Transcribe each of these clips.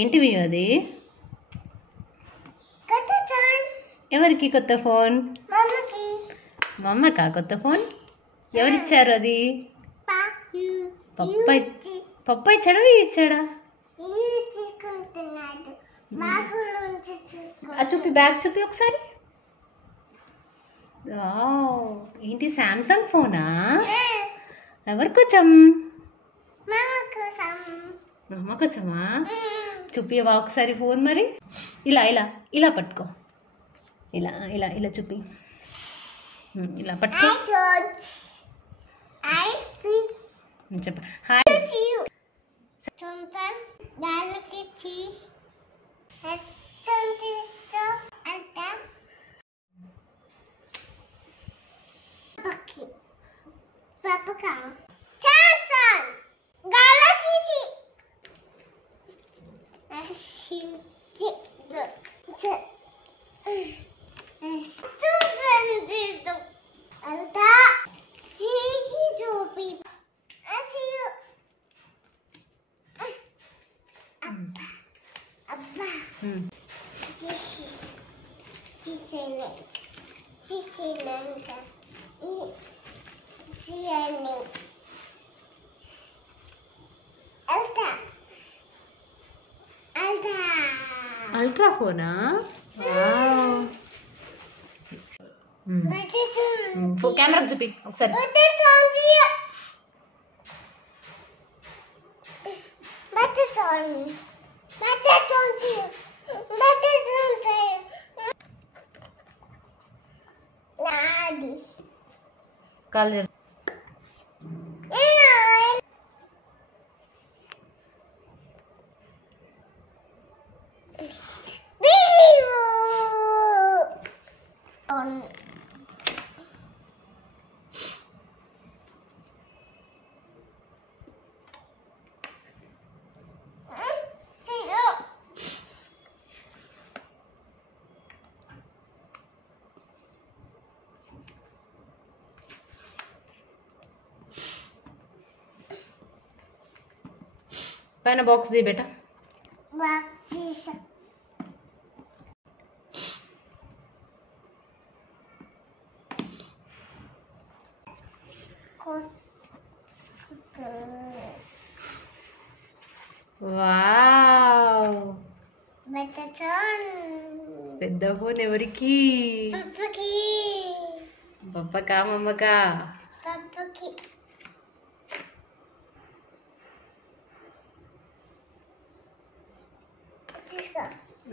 ఏంటివి అది? ఎవరికి కొత్త ఫోన్? మమ్మకా కొత్త ఫోన్? ఎవరిచ్చారు అది? పప్ప ఇచ్చాడా ఇచ్చాడా? చూపి, బ్యాగ్ చూపి ఒకసారి. ఏంటి సామ్సంగ్ ఫోనా? ఎవరి కోసం? మమ్మ కోసమా? చూపివా ఒకసారి ఫోన్ మరి. ఇలా ఇలా ఇలా పట్టుకో, ఇలా ఇలా ఇలా చూపి, ఇలా పట్టుకో. చెప్ప హాయ్. అల్ట్రా ఫోనా? కెమెరా చూపి ఒకసారి. కాల్ పైన బాక్స్ ది బేటా. వావ్, పెద్ద ఫోన్ ఎవరికి? పప్పకా మమ్మకా?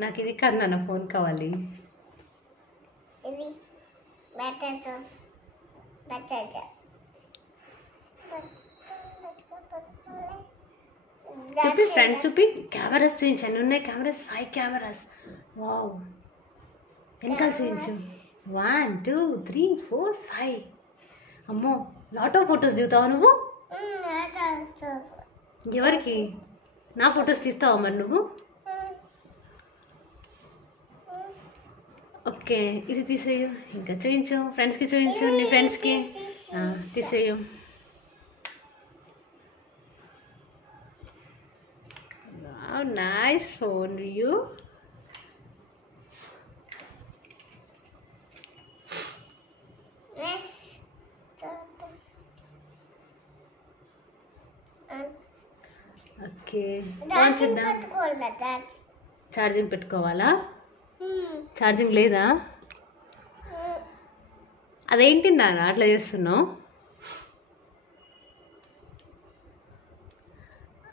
నాకు ఇది కాదు నాన్న, ఫోన్ కావాలి. చూపి ఫ్రంట్ చూపి, కెమెరాస్ చూపించు. అన్ని ఉన్నాయి కెమెరాస్, 5 కెమెరాస్. వావ్, వెనకాల చూపించు. 1 2 3 4 5. అమ్మో, లాట్ ఆఫ్ ఫొటోస్ దిగుతావా నువ్వు? ఎవరికి? నా ఫొటోస్ తీస్తావా మరి నువ్వు? ఓకే, ఇది తీసేయు. ఇంకా చూపించు, ఫ్రెండ్స్కి చూపించు, నీ ఫ్రెండ్స్కి తీసేయు. Nice phone you. Okay, charging పెట్టుకోవాలా? ఛార్జింగ్ లేదా? అదేంటి నాన్న అట్లా చేస్తున్నావు?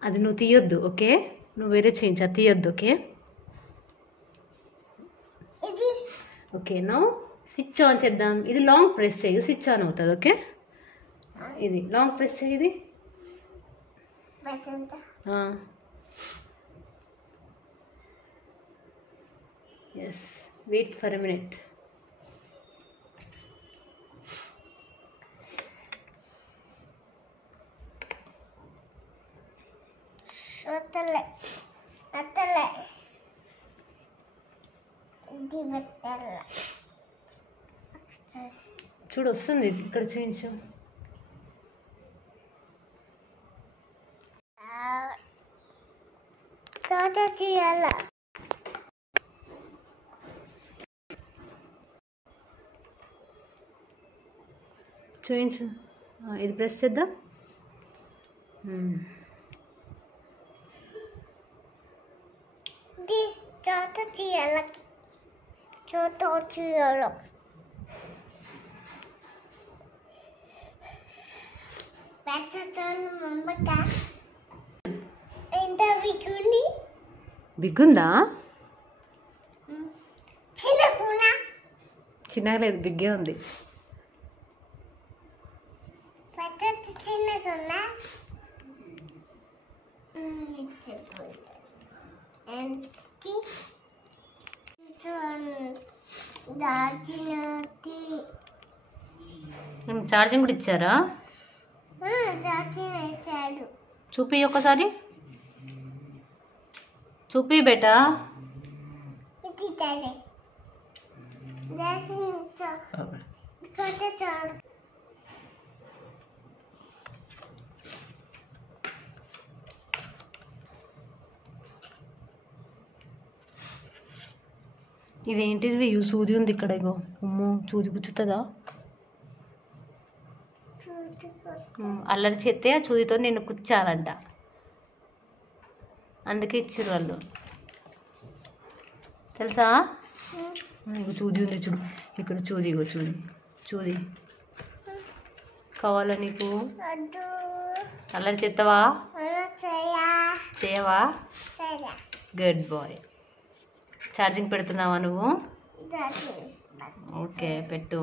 అది నువ్వు తీయొద్దు, ఓకే? నువ్వు వేరే చేయించు, అది తీయొద్దు, okay? Okay, no switch on చేద్దాం. ఇది లాంగ్ ప్రెస్ చేయి, స్విచ్ ఆన్ అవుతుంది, ఓకే? ఇది లాంగ్ ప్రెస్ చేయి. ఇది yes, wait for a minute. చూడు వస్తుంది, ఇక్కడ చూపించు. చూపించు, ఇది ప్రెస్ చేద్దాం. బిగ్గుందా? చిన్నగా లేదు, బిగ్గే ఉంది. ఛార్జింగ్ కూడా ఇచ్చారా? చూపి ఒక్కసారి, చూపి బేటా. ఇదేంటిది? సూది ఉంది ఇక్కడ. ఇగో అమ్మో, సూది గుచ్చుతుందా? అల్లరి చేస్తే ఆ చూదితో నిన్ను కుచ్చాలంట, అందుకే ఇచ్చారు వాళ్ళు, తెలుసా? ఇగో చూది ఉంది చూడు, ఇక్కడ చూది. ఇగో చూది, చూది కావాలా నీకు? అల్లరి చేస్తావా? చేయవా? Good bye. ఛార్జింగ్ పెడుతున్నావా నువ్వు? ఓకే పెట్టు.